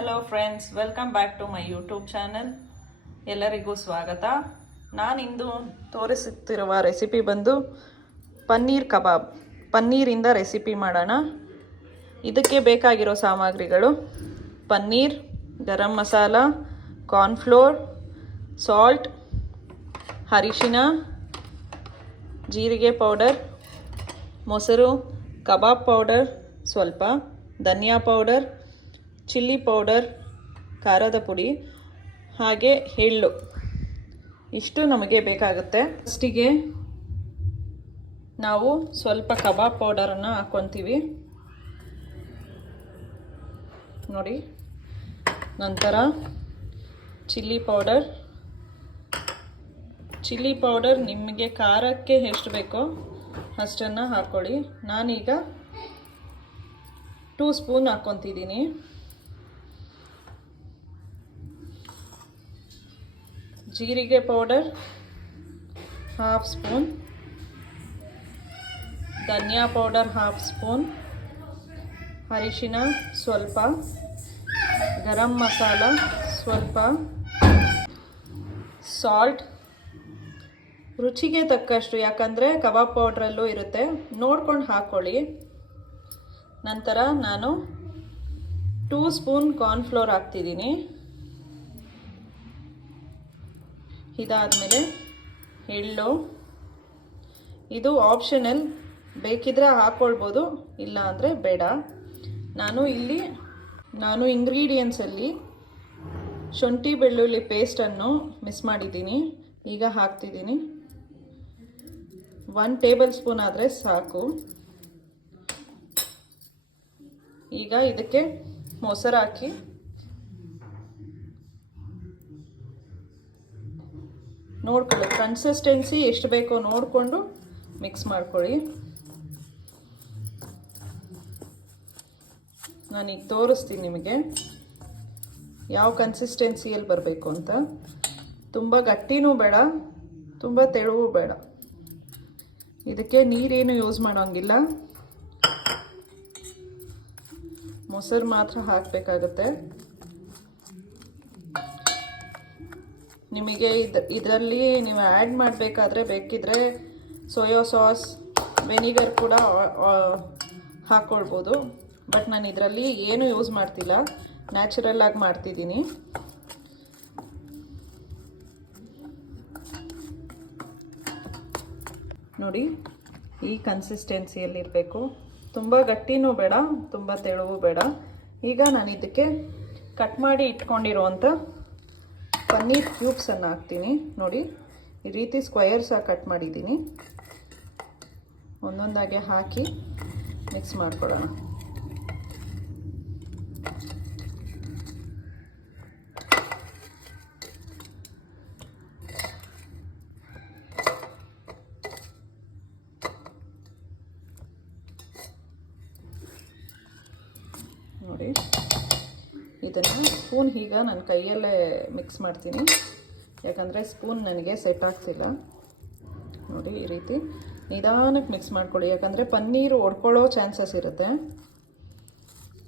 Hello friends welcome back to my YouTube channel ಎಲ್ಲರಿಗೂ ಸ್ವಾಗತ. ನಾನಿಂದು ತೋರಿಸುತ್ತಿರುವ ರೆಸಿಪಿ ಬಂದು ಪನ್ನೀರ್ ಕಬಾಬ್. ಪನ್ನೀರಿಂದ ರೆಸಿಪಿ ಮಾಡೋಣ. ಇದಕ್ಕೆ ಬೇಕಾಗಿರೋ ಸಾಮಗ್ರಿಗಳು ಪನ್ನೀರ್, ಗರಂ ಮಸಾಲ ಕಾರ್ನ್ಫ್ಲೋರ್ ಸಾಲ್ಟ್ ಅರಿಶಿನ, ಜೀರಿಗೆ ಪೌಡರ್ ಮೊಸರು, ಕಬಾಬ್ ಪೌಡರ್ ಸ್ವಲ್ಪ, ಧನಿಯಾ ಪೌಡರ್ ಚಿಲ್ಲಿ ಪೌಡರ್, ಖಾರದ ಪುಡಿ, ಹಾಗೆ ಎಳ್ಳು. ಇಷ್ಟು ನಮಗೆ ಬೇಕಾಗುತ್ತೆ. ಫಸ್ಟಿಗೆ ನಾವು ಸ್ವಲ್ಪ ಕಬಾಬ್ ಪೌಡರನ್ನು ಹಾಕ್ಕೊತೀವಿ ನೋಡಿ, ನಂತರ ಚಿಲ್ಲಿ ಪೌಡರ್. ಚಿಲ್ಲಿ ಪೌಡರ್ ನಿಮಗೆ ಖಾರಕ್ಕೆ ಎಷ್ಟು ಬೇಕೋ ಅಷ್ಟನ್ನು ಹಾಕ್ಕೊಳ್ಳಿ ನಾನೀಗ ಟೂ ಸ್ಪೂನ್ ಹಾಕ್ಕೊತಿದ್ದೀನಿ ಜೀರಿಗೆ ಪೌಡರ್ ಹಾಫ್ ಸ್ಪೂನ್ ಧನಿಯಾ ಪೌಡರ್ ಹಾಫ್ ಸ್ಪೂನ್ ಅರಿಶಿನ ಸ್ವಲ್ಪ. ಗರಂ ಮಸಾಲ ಸ್ವಲ್ಪ. ಸಾಲ್ಟ್ ರುಚಿಗೆ ತಕ್ಕಷ್ಟು, ಯಾಕಂದರೆ ಕಬಾಬ್ ಪೌಡ್ರಲ್ಲೂ ಇರುತ್ತೆ. ನೋಡ್ಕೊಂಡು ಹಾಕ್ಕೊಳ್ಳಿ ನಂತರ ನಾನು ಟೂ ಸ್ಪೂನ್ ಕಾರ್ನ್ಫ್ಲೋರ್ ಹಾಕ್ತಿದ್ದೀನಿ. ಇದಾದಮೇಲೆ ಎಳ್ಳು. ಇದು ಆಪ್ಷನಲ್ ಬೇಕಿದ್ರೆ ಹಾಕ್ಕೊಳ್ಬೋದು ಇಲ್ಲ ಅಂದರೆ ಬೇಡ. ನಾನು ಇಲ್ಲಿ, ನಾನು ಇಂಗ್ರೀಡಿಯೆಂಟ್ಸಲ್ಲಿ ಶುಂಠಿ ಬೆಳ್ಳುಳ್ಳಿ ಪೇಸ್ಟನ್ನು ಮಿಸ್ ಮಾಡಿದ್ದೀನಿ. ಈಗ ಹಾಕ್ತಿದ್ದೀನಿ. ಒನ್ ಟೇಬಲ್ ಸ್ಪೂನ್ ಆದರೆ ಸಾಕು. ಈಗ ಇದಕ್ಕೆ ಮೊಸರು ಹಾಕಿ ನೋಡ್ಕೊಳ್ಳಿ. ಕನ್ಸಿಸ್ಟೆನ್ಸಿ ಎಷ್ಟು ಬೇಕೋ ನೋಡಿಕೊಂಡು ಮಿಕ್ಸ್ ಮಾಡ್ಕೊಳ್ಳಿ. ನಾನೀಗ ತೋರಿಸ್ತೀನಿ ನಿಮಗೆ ಯಾವ ಕನ್ಸಿಸ್ಟೆನ್ಸಿಯಲ್ಲಿ ಬರಬೇಕು ಅಂತ. ತುಂಬ ಗಟ್ಟಿನೂ ಬೇಡ, ತುಂಬ ತೆಳುವು ಬೇಡ. ಇದಕ್ಕೆ ನೀರೇನು ಯೂಸ್ ಮಾಡೋಂಗಿಲ್ಲ. ಮೊಸರು ಮಾತ್ರ ಹಾಕಬೇಕಾಗತ್ತೆ. ನಿಮಗೆ ಇದು, ಇದರಲ್ಲಿ ನೀವು ಆ್ಯಡ್ ಮಾಡಬೇಕಾದ್ರೆ ಬೇಕಿದ್ರೆ ಸೋಯಾ ಸಾಸ್ ವೆನಿಗರ್ ಕೂಡ ಹಾಕ್ಕೊಳ್ಬೋದು ಬಟ್ ನಾನು ಇದರಲ್ಲಿ ಏನು ಯೂಸ್ ಮಾಡ್ತಿಲ್ಲ. ನ್ಯಾಚುರಲ್ ಆಗಿ ಮಾಡ್ತಿದ್ದೀನಿ. ನೋಡಿ, ಈ ಕನ್ಸಿಸ್ಟೆನ್ಸಿಯಲ್ಲಿರಬೇಕು ತುಂಬ ಗಟ್ಟಿನೂ ಬೇಡ, ತುಂಬ ತೆಳುವು ಬೇಡ. ಈಗ ನಾನು ಇದಕ್ಕೆ ಕಟ್ ಮಾಡಿ ಇಟ್ಕೊಂಡಿರುವಂಥ ಪನ್ನೀರ್ ಕ್ಯೂಬ್ಸನ್ನು ಹಾಕ್ತೀನಿ. ನೋಡಿ ಈ ರೀತಿ ಸ್ಕ್ವಯರ್ಸಾಗಿ ಕಟ್ ಮಾಡಿದ್ದೀನಿ. ಒಂದೊಂದಾಗೆ ಹಾಕಿ ಮಿಕ್ಸ್ ಮಾಡ್ಕೊಳ್ಳೋಣ. ನೋಡಿ. ಇದನ್ನು ಸ್ಪೂನ್ ಈಗ ನನ್ನ ಕೈಯಲ್ಲೇ ಮಿಕ್ಸ್ ಮಾಡ್ತೀನಿ. ಯಾಕಂದರೆ ಸ್ಪೂನ್ ನನಗೆ ಸೆಟ್ ಆಗ್ತಿಲ್ಲ. ನೋಡಿ, ಈ ರೀತಿ ನಿಧಾನಕ್ಕೆ ಮಿಕ್ಸ್ ಮಾಡ್ಕೊಳ್ಳಿ. ಯಾಕಂದರೆ ಪನ್ನೀರು ಒಡ್ಕೊಳ್ಳೋ ಚಾನ್ಸಸ್ ಇರುತ್ತೆ.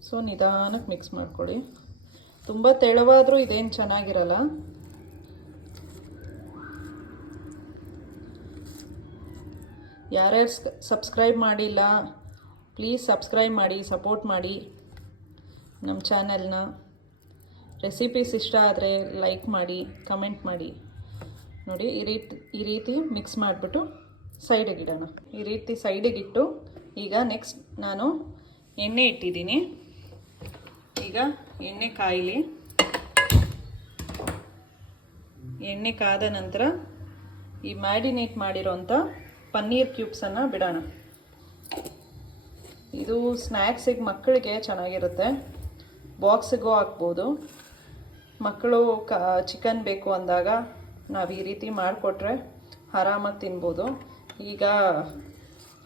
ಸೊ ನಿಧಾನಕ್ಕೆ ಮಿಕ್ಸ್ ಮಾಡ್ಕೊಳ್ಳಿ. ತುಂಬ ತೆಳುವಾದರೂ ಇದೇನು ಚೆನ್ನಾಗಿರಲ್ಲ. ಯಾರ್ಯಾರು ಸಬ್ಸ್ಕ್ರೈಬ್ ಮಾಡಿಲ್ಲ ಪ್ಲೀಸ್ ಸಬ್ಸ್ಕ್ರೈಬ್ ಮಾಡಿ ಸಪೋರ್ಟ್ ಮಾಡಿ ನಮ್ಮ ಚಾನೆಲ್ನ ರೆಸಿಪೀಸ್ ಇಷ್ಟ ಆದರೆ ಲೈಕ್ ಮಾಡಿ ಕಮೆಂಟ್ ಮಾಡಿ. ನೋಡಿ, ಈ ರೀತಿ ಈ ರೀತಿ ಮಿಕ್ಸ್ ಮಾಡಿಬಿಟ್ಟು ಸೈಡಿಗೆ ಇಡೋಣ. ಈ ರೀತಿ ಸೈಡಿಗೆ ಇಟ್ಟು ಈಗ ನೆಕ್ಸ್ಟ್ ನಾನು ಎಣ್ಣೆ ಇಟ್ಟಿದ್ದೀನಿ. ಈಗ ಎಣ್ಣೆ ಕಾಯಲಿ. ಎಣ್ಣೆ ಕಾದ ನಂತರ ಈ ಮ್ಯಾರಿನೇಟ್ ಮಾಡಿರೋಂಥ ಪನ್ನೀರ್ ಕ್ಯೂಬ್ಸನ್ನು ಬಿಡೋಣ. ಇದು ಸ್ನ್ಯಾಕ್ಸಿಗೆ ಮಕ್ಕಳಿಗೆ ಚೆನ್ನಾಗಿರುತ್ತೆ. ಬಾಕ್ಸಿಗೂ ಹಾಕ್ಬೋದು. ಮಕ್ಕಳು ಕ ಚಿಕನ್ ಬೇಕು ಅಂದಾಗ ನಾವು ಈ ರೀತಿ ಮಾಡಿಕೊಟ್ರೆ ಆರಾಮಾಗಿ ತಿನ್ಬೋದು. ಈಗ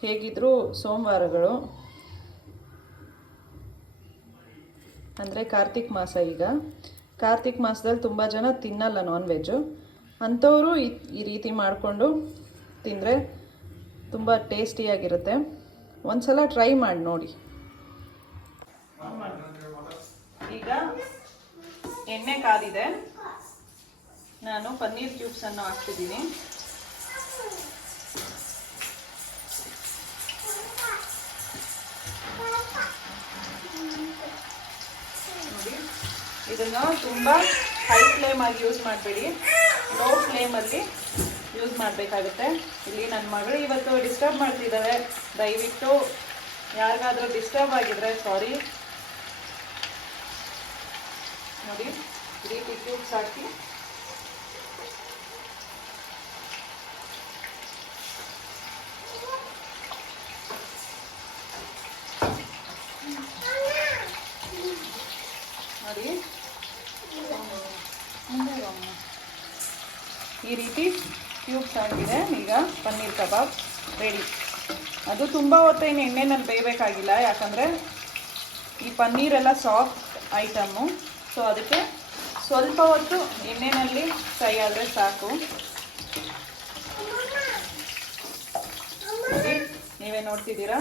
ಹೇಗಿದ್ದರೂ ಸೋಮವಾರಗಳು. ಅಂದರೆ ಕಾರ್ತಿಕ್ ಮಾಸ ಈಗ. ಕಾರ್ತಿಕ್ ಮಾಸದಲ್ಲಿ ತುಂಬ ಜನ ತಿನ್ನಲ್ಲ ನಾನ್ ವೆಜ್ಜು ಅಂಥವರು ಈ ರೀತಿ ಮಾಡಿಕೊಂಡು ತಿಂದರೆ ತುಂಬ ಟೇಸ್ಟಿಯಾಗಿರುತ್ತೆ ಒಂದು ಸಲ ಟ್ರೈ ಮಾಡಿ ನೋಡಿ. ಈಗ ಎಣ್ಣೆ ಕಾದಿದೆ. ನಾನು ಪನ್ನೀರ್ ಕ್ಯೂಬ್ಸ್ ಅನ್ನು ಹಾಕ್ತಿದ್ದೀನಿ. ಇದನ್ನು ತುಂಬ ಹೈ ಫ್ಲೇಮ್ ಆಗಿ ಯೂಸ್ ಮಾಡಬೇಡಿ. ಲೋ ಫ್ಲೇಮಲ್ಲಿ ಯೂಸ್ ಮಾಡಬೇಕಾಗುತ್ತೆ. ಇಲ್ಲಿ ನನ್ನ ಮಗಳು ಇವತ್ತು ಡಿಸ್ಟರ್ಬ್ ಮಾಡ್ತಿದ್ದಾಳೆ ದಯವಿಟ್ಟು ಯಾರಿಗಾದ್ರೂ ಡಿಸ್ಟರ್ಬ್ ಆಗಿದ್ರೆ ಸಾರಿ ನೋಡಿ ರೀತಿ ಕ್ಯೂಬ್ಸ್ ಹಾಕಿ ನೋಡಿ, ಈ ರೀತಿ ಕ್ಯೂಬ್ಸ್ ಆಗಿದೆ ಈಗ ಪನ್ನೀರ್ ಕಬಾಬ್ ರೆಡಿ ಅದು ತುಂಬ ಹೊತ್ತೇನು ಎಣ್ಣೆನಲ್ಲಿ ಬೇಯಬೇಕಾಗಿಲ್ಲ, ಯಾಕಂದರೆ ಈ ಪನ್ನೀರೆಲ್ಲ ಸಾಫ್ಟ್ ಐಟಮು ಸೊ ಅದಕ್ಕೆ ಸ್ವಲ್ಪ ಹೊತ್ತು ಎಣ್ಣೆಯಲ್ಲಿ ಫ್ರೈ ಆದರೆ ಸಾಕು. ನೀವೇ ನೋಡ್ತಿದ್ದೀರಾ?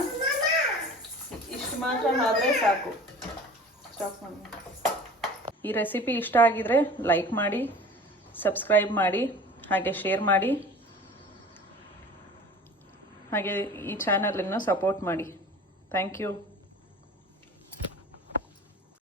ಇಷ್ಟು ಮಾತ್ರ ಆದರೆ ಸಾಕು. ಸ್ಟಾಪ್ ಮಾಡಿ. ಈ ರೆಸಿಪಿ ಇಷ್ಟ ಆಗಿದ್ರೆ ಲೈಕ್ ಮಾಡಿ ಸಬ್ಸ್ಕ್ರೈಬ್ ಮಾಡಿ, ಹಾಗೆ ಶೇರ್ ಮಾಡಿ. ಹಾಗೆ ಈ ಚಾನಲನ್ನು ಸಪೋರ್ಟ್ ಮಾಡಿ. Thank you